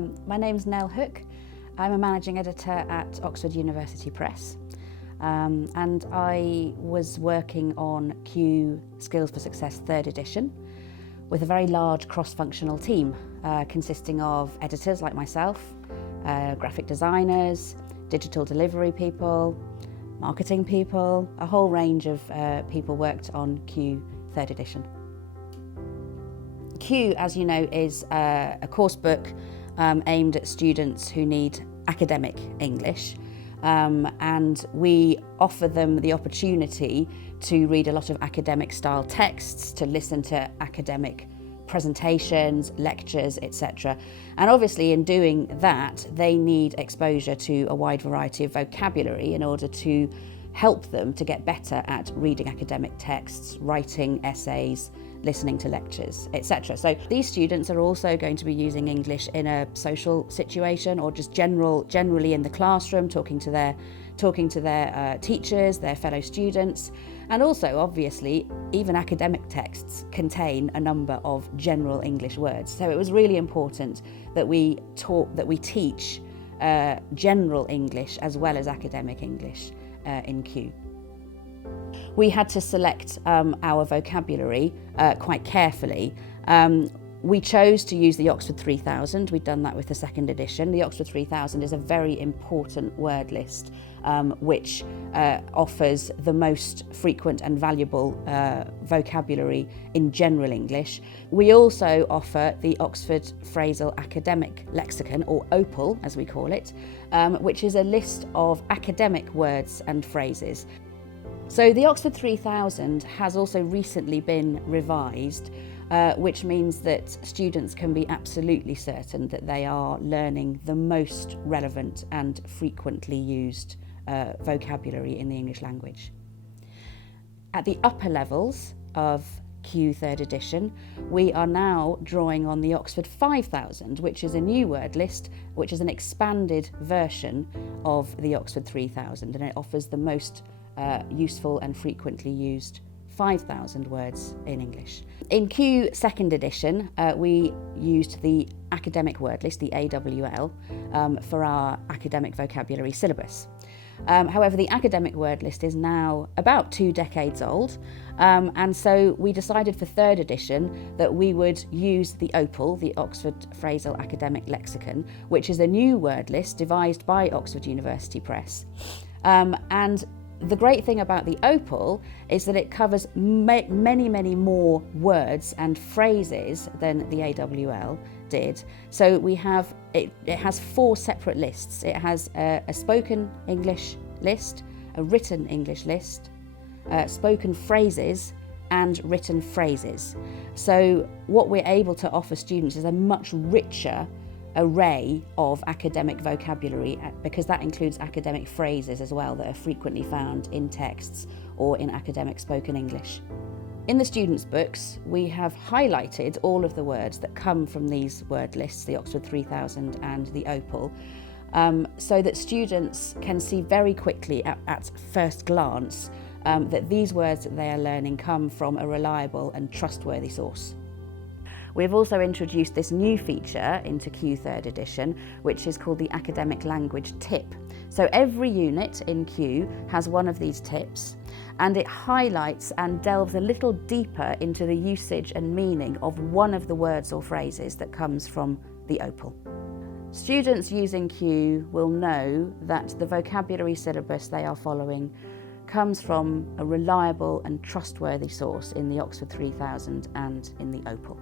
My name's Nell Hook. I'm a managing editor at Oxford University Press, and I was working on Q Skills for Success 3rd edition with a very large cross-functional team consisting of editors like myself, graphic designers, digital delivery people, marketing people, a whole range of people worked on Q 3rd edition. Q, as you know, is a course book aimed at students who need academic English, and we offer them the opportunity to read a lot of academic style texts, to listen to academic presentations, lectures, etc. And obviously in doing that, they need exposure to a wide variety of vocabulary in order to help them to get better at reading academic texts, writing essays, listening to lectures, etc. So these students are also going to be using English in a social situation or just generally in the classroom, talking to their teachers, their fellow students. And also, obviously, even academic texts contain a number of general English words. So it was really important that we teach general English as well as academic English in Q. We had to select our vocabulary quite carefully. We chose to use the Oxford 3000. We'd done that with the 2nd edition. The Oxford 3000 is a very important word list which offers the most frequent and valuable vocabulary in general English. We also offer the Oxford Phrasal Academic Lexicon, or Opal as we call it, which is a list of academic words and phrases. So the Oxford 3000 has also recently been revised, which means that students can be absolutely certain that they are learning the most relevant and frequently used vocabulary in the English language. At the upper levels of Q 3rd edition, we are now drawing on the Oxford 5000, which is a new word list, which is an expanded version of the Oxford 3000, and it offers the most useful and frequently used 5,000 words in English. In Q 2nd edition, we used the academic word list, the AWL, for our academic vocabulary syllabus. However, the academic word list is now about 2 decades old, and so we decided for 3rd edition that we would use the Opal, the Oxford Phrasal Academic Lexicon, which is a new word list devised by Oxford University Press. And the great thing about the Opal is that it covers many more words and phrases than the AWL did. So we have it has 4 separate lists. It has a spoken English list, a written English list, spoken phrases, and written phrases. So what we're able to offer students is a much richer array of academic vocabulary, because that includes academic phrases as well that are frequently found in texts or in academic spoken English. In the students' books, we have highlighted all of the words that come from these word lists, the Oxford 3000 and the Opal, so that students can see very quickly at first glance that these words that they are learning come from a reliable and trustworthy source. We've also introduced this new feature into Q 3rd edition, which is called the Academic Language Tip. So every unit in Q has one of these tips, and it highlights and delves a little deeper into the usage and meaning of one of the words or phrases that comes from the Opal. Students using Q will know that the vocabulary syllabus they are following comes from a reliable and trustworthy source in the Oxford 3000 and in the Opal.